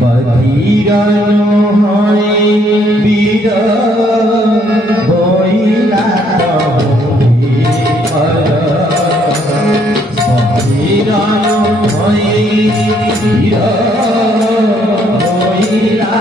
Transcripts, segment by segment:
बधीरा नोहरे वीर होइला बधीरा नोहरे वीर होइला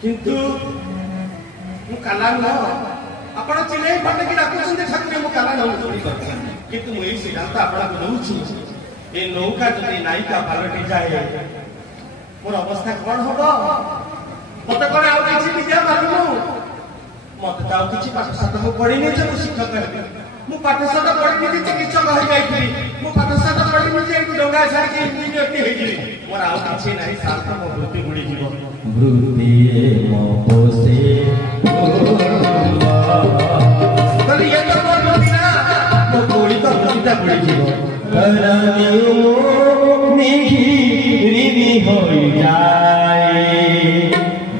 किंतु मु काला न आपण चिले फटे कि डाकुछन ठाकुर मु काला न चोरी कर किंतु मु ई सिद्धांत आपण को नउछि ए नौका जति नायिका पालटी जाए मोर अवस्था कोन होबो मते कोन आउ किछि विद्या मालुम मते ताउ किछि पाठ साठ मु पढि नै जे शिक्षक हेबे मु पाठ साठ पढि नै चिकित्सक होई जाईथि मु पाठ साठ पढि नै जे डंगा छाडी के इंजीनियर टी हेजि मोर आउ किछि नाही शांत मो वृत्ति गुडी जीव वृत्ति मो पोसे कल ये तो मोर वृत्ति ना मो कोड़ी तो वृत्तिटा गुडी जीव करनी मिहिरिनी होई जाए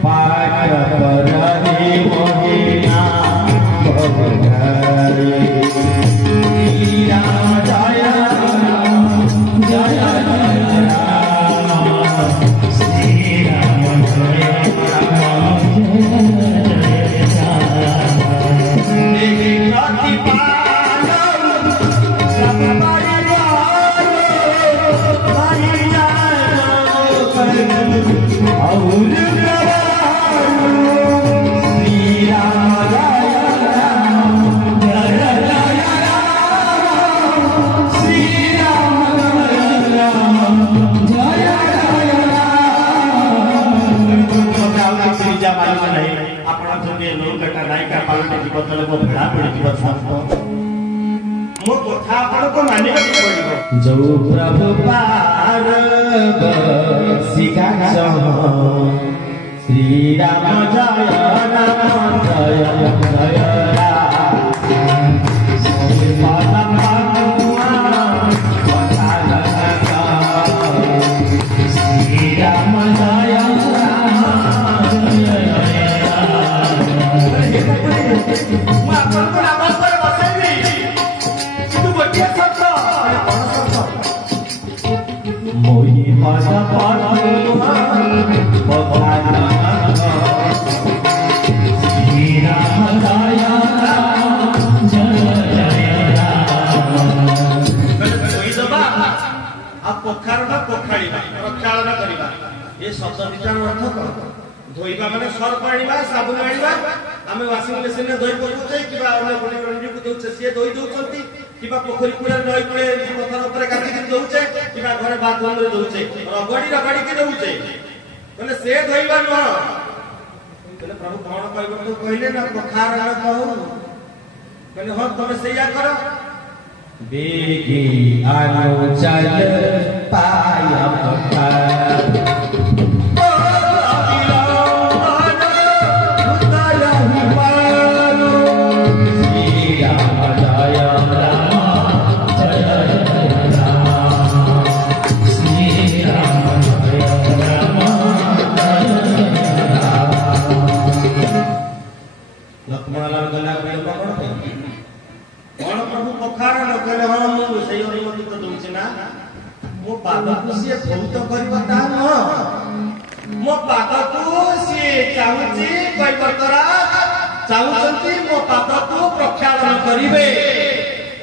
पाठ परनी मोहिना बहुधारे राम जय जय जो प्रभु पार सिका श्री राम जय राम जय जय धोइबा माने सर्फ आनिबा साबुन आनिबा आमे वाशिंग मशीन रे धोइ पकउछे किबा अन्य बडी रंजी को दोछे से धोइ दोछंती किबा पोखरी कुडा नई कुडे पथर ऊपर काटी के दोछे किबा घरे बाथरूम रे दोछे रगड़ी के दोछे माने से धोइबा न तने प्रभु कोन कहबो तो कहले ना पखार आ कहू कहले हो तमे सैया करो बेगी आनो चल पाया पखार मो पाद को सी चाहूची बैपतरा चाहूचंती मो पाद को प्रक्षालन करिवे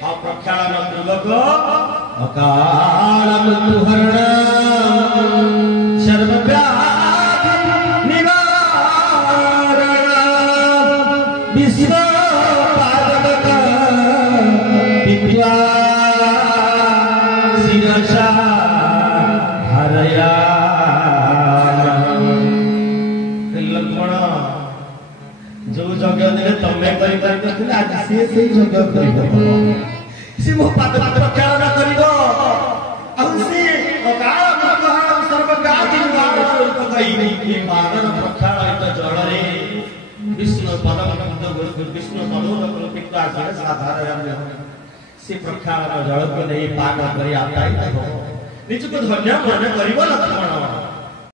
आ प्रक्षालन पूर्वक अकाल मृत्युहरण सर्वव्याधि निवारण ସିଏ ସେଇ ଯଜ୍ଞ କରିବ ସେ ମୋ ପାଦ ପ୍ରକ୍ଷାଳନ କରିବ ଆଉ ସେ ପାଦର ପ୍ରକ୍ଷାଳିତ ଜଳରେ ବିଷ୍ଣୁ ବିଷ୍ଣୁ ପଦୋଦକଲ୍ପିତ ଆସରେ ସାଧାରଣ ସେ ପ୍ରକ୍ଷାଳନ ଜଳକୁ ନେଇ ପାନ କରି ଆପ୍ୟାୟିତ ହେବ ନିଜକୁ ଧନ୍ୟ ମନେ କରିବ ଲକ୍ଷ୍ମଣ